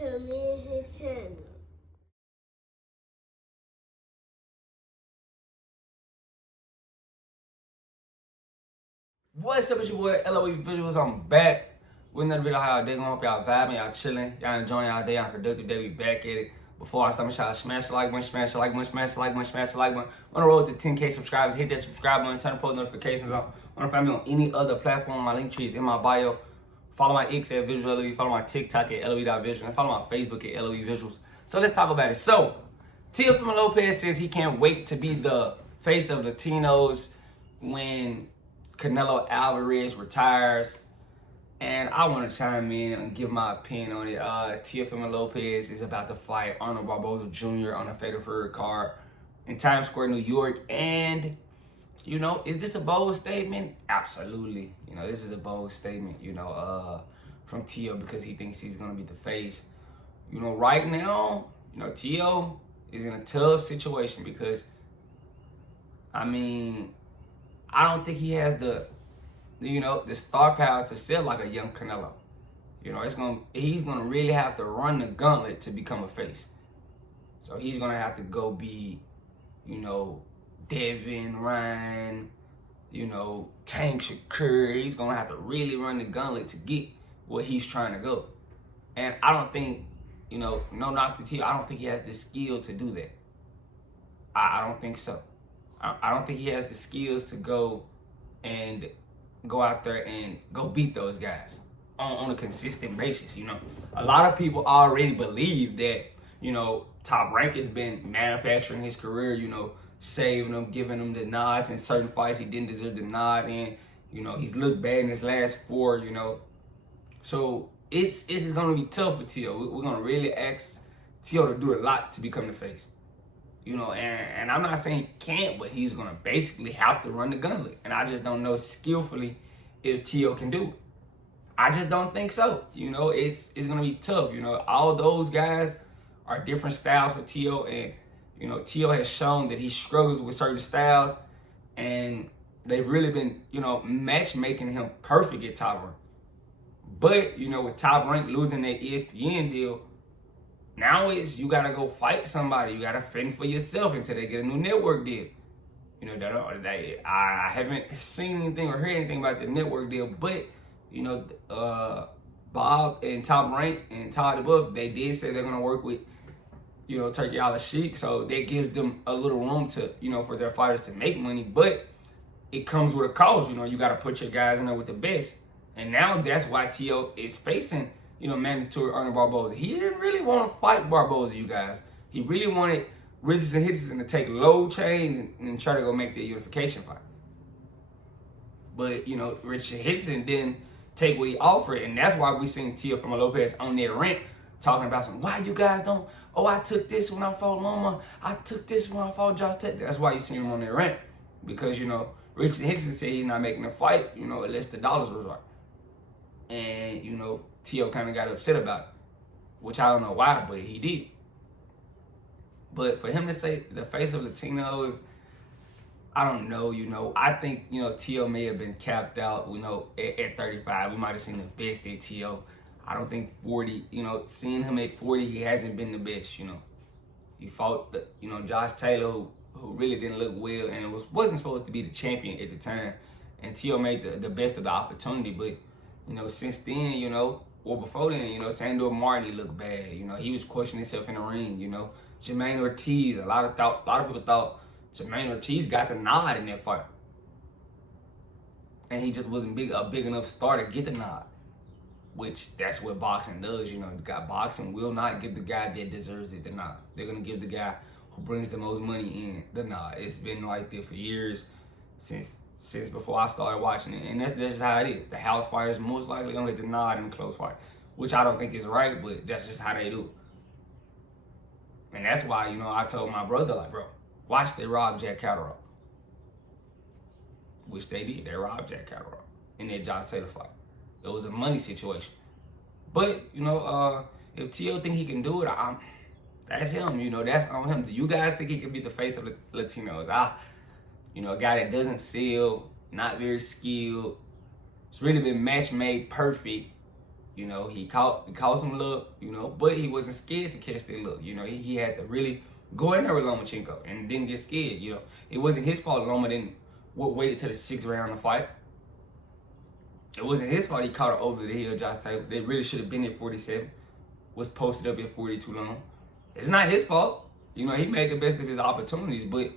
to me and his channel. What's up, it's your boy LOE Visuals. I'm back with another video. How y'all day going? Hope y'all vibing, y'all chilling, y'all enjoying y'all day, y'all productive day. We back at it. Before I start, make sure y'all smash the like button, smash the like button, smash the like button, smash the like button. On the road to 10K subscribers, hit that subscribe button, turn the post notifications on. Want to find me on any other platform? My link tree is in my bio. Follow my X at Visual LOE, follow my TikTok at LOE.Visuals, and follow my Facebook at LOE Visuals. So let's talk about it. So, Teofimo Lopez says he can't wait to be the face of Latinos when Canelo Alvarez retires, and I want to chime in and give my opinion on it. Teofimo Lopez is about to fight Arnold Barboza Jr. on a fatal for card in Times Square, New York, and you know, is this a bold statement? Absolutely. You know, this is a bold statement, you know, from Teo, because he thinks he's going to be the face. You know, right now, you know, Teo is in a tough situation because, I mean, I don't think he has the star power to sell like a young Canelo. You know, he's gonna really have to run the gauntlet to become a face. So he's gonna have to go be, you know, Devin, Ryan, you know, Tank Shakur. He's gonna have to really run the gauntlet to get where he's trying to go. And I don't think, you know, no knock to Teo, I don't think he has the skill to do that. I don't think so. I don't think he has the skills to go out there and go beat those guys on a consistent basis. You know, a lot of people already believe that, you know, Top Rank has been manufacturing his career, you know, saving him, giving him the nods in certain fights he didn't deserve the nod in. You know, he's looked bad in his last 4, you know. So it's going to be tough for Teo. We're going to really ask Teo to do a lot to become the face. You know, and I'm not saying he can't, but he's going to basically have to run the gauntlet. And I just don't know skillfully if Teo can do it. I just don't think so. You know, it's going to be tough. You know, all those guys are different styles for Teo. And, you know, Teo has shown that he struggles with certain styles. And they've really been, you know, matchmaking him perfect at Top Rank. But, you know, with Top Rank losing their ESPN deal, now it's you gotta go fight somebody. You gotta fend for yourself until they get a new network deal. You know, I haven't seen anything or heard anything about the network deal, but you know, Bob and Top Rank and Todd above, they did say they're gonna work with, you know, Turkey Al-Sheikh, so that gives them a little room to, you know, for their fighters to make money. But it comes with a cost. You know, you gotta put your guys in there with the best, and now that's why Teo is facing, you know, mandatory Arnold Barboza. He didn't really want to fight Barboza, you guys. He really wanted Richardson Hitchison to take low chains and try to go make the unification fight. But, you know, Richardson Hitchison didn't take what he offered, and that's why we seen Teofimo Lopez on their rant talking about why you guys don't, I took this when I fought Loma, I took this when I fought Josh Tate. That's why you see him on their rant. Because, you know, Richardson Hitchison said he's not making a fight, you know, unless the dollars was right. And, you know, Teo kind of got upset about it, which I don't know why, but he did. But for him to say the face of Latinos, I don't know, you know. I think, you know, Teo may have been capped out, you know, at 35. We might have seen the best at Teo. I don't think 40, you know, seeing him at 40, he hasn't been the best, you know. He fought, you know, Josh Taylor, who really didn't look well, and it wasn't supposed to be the champion at the time. And Teo made the best of the opportunity, but, you know, since then, you know, or before then, you know, Sandor Marty looked bad. You know, he was questioning himself in the ring. You know, Jermaine Ortiz. A lot of people thought Jermaine Ortiz got the nod in that fight, and he just wasn't a big enough star to get the nod. Which that's what boxing does. You know, boxing will not give the guy that deserves it the nod. They're gonna give the guy who brings the most money in the nod. It's been like that for years, since before I started watching it, and that's just how it is. The house fighters most likely gonna get the nod in a close fight, which I don't think is right, but that's just how they do it. And that's why, you know, I told my brother, like, bro, watch they rob Jack Catterall, which they did. They robbed Jack Catterall in that Josh Taylor fight. It was a money situation. But, you know, if Teo think he can do it, that's him. You know, that's on him. Do you guys think he can be the face of the Latinos? You know, a guy that doesn't sell, not very skilled. It's really been match made perfect, You know, he caught some look, you know, but he wasn't scared to catch that look. You know, he had to really go in there with Lomachenko and didn't get scared. You know, it wasn't his fault Loma didn't waited till the 6th round to fight. It wasn't his fault he caught an over the hill Josh Taylor. They really should have been at 47. Was posted up at 40 too long. It's not his fault. You know, he made the best of his opportunities, but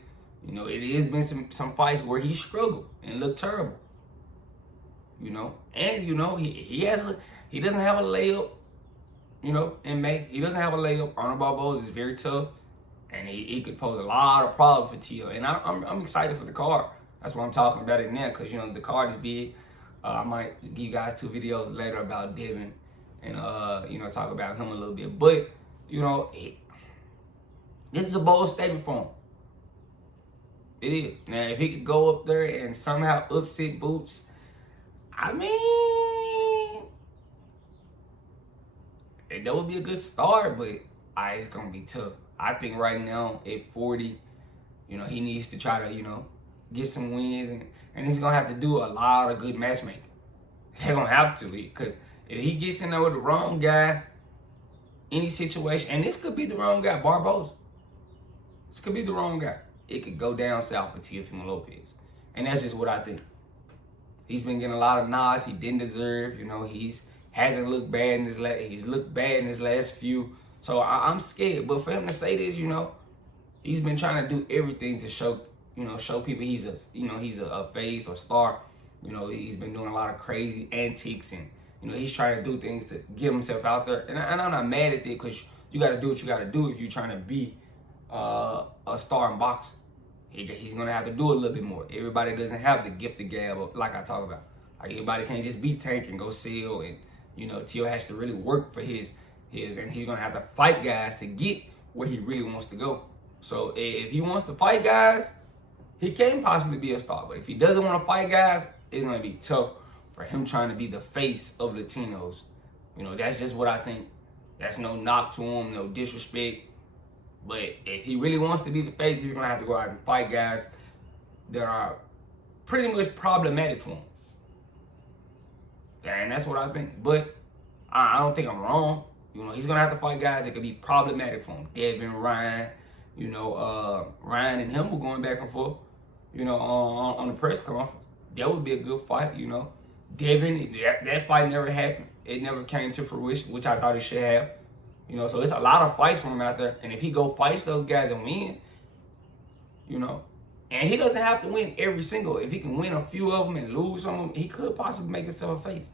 you know, it has been some fights where he struggled and looked terrible. You know, and you know, he doesn't have a layup, you know, in May. He doesn't have a layup. Arnold Barboza is very tough, and he could pose a lot of problems for Teo. And I'm excited for the card. That's why I'm talking about it now, because you know the card is big. I might give you guys 2 videos later about Devin and you know, talk about him a little bit. But you know, this is a bold statement for him. It is. Now, if he could go up there and somehow upset Boots, I mean, that would be a good start, but it's going to be tough. I think right now at 40, you know, he needs to try to, you know, get some wins, and he's going to have to do a lot of good matchmaking. They're going to have to, because if he gets in there with the wrong guy, any situation, and this could be the wrong guy, Barboza. This could be the wrong guy. It could go down south for Teofimo Lopez. And that's just what I think. He's been getting a lot of nods he didn't deserve. You know, hasn't looked bad in he's looked bad in his last few. So I'm scared. But for him to say this, you know, he's been trying to do everything to show people he's a face or star. You know, he's been doing a lot of crazy antics, and you know, he's trying to do things to get himself out there. And I'm not mad at it, because you got to do what you got to do if you're trying to be a star in boxing. He's gonna have to do a little bit more. Everybody doesn't have the gift of gab, like I talk about. Like, everybody can't just be Tank and go sell, and you know, Teo has to really work for his, and he's gonna have to fight guys to get where he really wants to go. So if he wants to fight guys, he can possibly be a star. But if he doesn't want to fight guys, it's gonna be tough for him trying to be the face of Latinos. You know, that's just what I think. That's no knock to him, no disrespect. But if he really wants to be the face, he's going to have to go out and fight guys that are pretty much problematic for him. And that's what I think. But I don't think I'm wrong. You know, he's going to have to fight guys that could be problematic for him. Devin, Ryan, you know, Ryan and him were going back and forth, you know, on the press conference. That would be a good fight, you know. Devin, that fight never happened. It never came to fruition, which I thought it should have. You know, so it's a lot of fights for him out there. And if he go fights those guys and win, you know, and he doesn't have to win every single. If he can win a few of them and lose some of them, he could possibly make himself a face.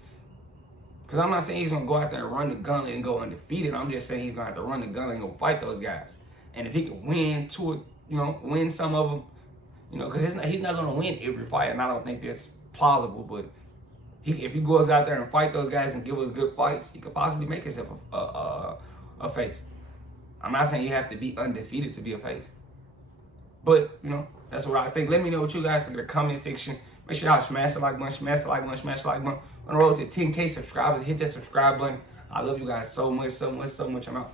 Because I'm not saying he's going to go out there and run the gauntlet and go undefeated. I'm just saying he's going to have to run the gauntlet and go fight those guys. And if he can win win some of them, you know, because he's not going to win every fight. And I don't think that's plausible. But if he goes out there and fight those guys and give us good fights, he could possibly make himself a face. I'm not saying you have to be undefeated to be a face. But, you know, that's what I think. Let me know what you guys think in the comment section. Make sure y'all smash the like button, smash the like button, smash the like button. On the road to 10K subscribers, hit that subscribe button. I love you guys so much, so much, so much. I'm out.